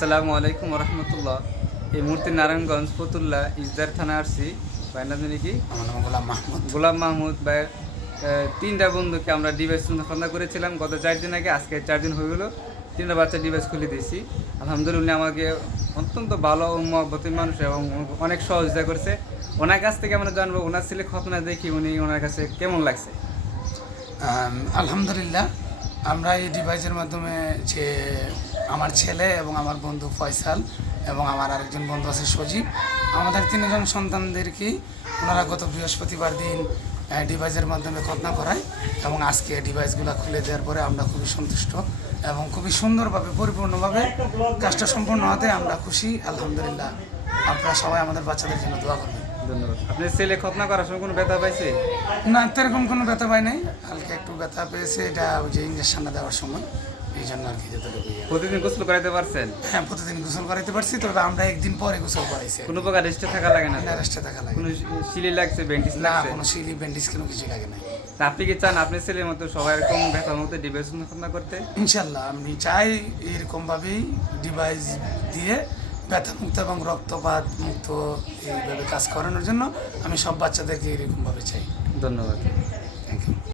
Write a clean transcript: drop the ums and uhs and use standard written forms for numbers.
আসসালামু আলাইকুম রহমতুল্লাহ। এই মুহূর্তে নারায়ণগঞ্জ ফতুল্লা ইসদার থানা আসছি। ভাই নাম জানি কি? আমার নাম গোলাম মাহমুদ। গোলাম মাহমুদ ভাই। তিনটা বন্ধুকে আমরা ডিভাইস খন্দা করেছিলাম গত 4 দিন আগে। আজকে 4 দিন হয়ে গেলো, তিনটা বাচ্চা ডিভাইস খুলে দিয়েছি। আলহামদুলিল্লাহ আমাকে অত্যন্ত ভালো ও মহব্বতের মানুষ এবং অনেক সহযোগিতা করছে। ওনার কাছ থেকে আমরা জানবো ওনার ছেলে খতনা দেখি উনি ওনার কাছে কেমন লাগছে। আলহামদুলিল্লাহ, আমরা এই ডিভাইসের মাধ্যমে যে আমার ছেলে এবং আমার বন্ধু ফয়সাল এবং আমার আরেকজন বন্ধু আছে সজীব, আমাদের তিনজন সন্তানদেরকে ওনারা গত বৃহস্পতিবার দিন ডিভাইসের মাধ্যমে খতনা করায় এবং আজকে ডিভাইসগুলো খুলে দেওয়ার পরে আমরা খুবই সন্তুষ্ট এবং খুবই সুন্দরভাবে পরিপূর্ণভাবে কাজটা সম্পূর্ণ হতে আমরা খুশি। আলহামদুলিল্লাহ, আপনারা সবাই আমাদের বাচ্চাদের জন্য দোয়া করবেন। ধন্যবাদ। আপনার ছেলে খতনা করার সময় কোনো ব্যথা পাইছে? না, এরকম কোনো ব্যথা পাই নাই, হালকা একটু ব্যথা পেয়েছে, এটা ওই যে ইঞ্জেকশনটা দেওয়ার সময়, এই জন্য আর কি যতটুকু। প্রতিদিন গোসল করাইতে পারছেন? হ্যাঁ, প্রতিদিন গোসল করাইতে পারছি, তবে আমরা একদিন পরে গোসল করাইছি। কোনো প্রকার রেস্টে থাকা লাগে না? না, রেস্টে থাকা লাগে কোনো সিলি লাগছে, ব্যান্ডেজ না, লাগছে? কোনো সিলি ব্যান্ডেজ কোনো কিছু লাগে না। তা আপনি কি চান আপনার ছেলের মতো সবাই এরকম ব্যথার মধ্যে ডিভাইস খতনা করতে? ইনশাল্লাহ আমি চাই এরকমভাবেই ডিভাইস দিয়ে ব্যথামুক্ত এবং রক্তপাত মুক্ত এইভাবে কাজ করানোর জন্য আমি সব বাচ্চাদেরকে এরকমভাবে চাই। ধন্যবাদ।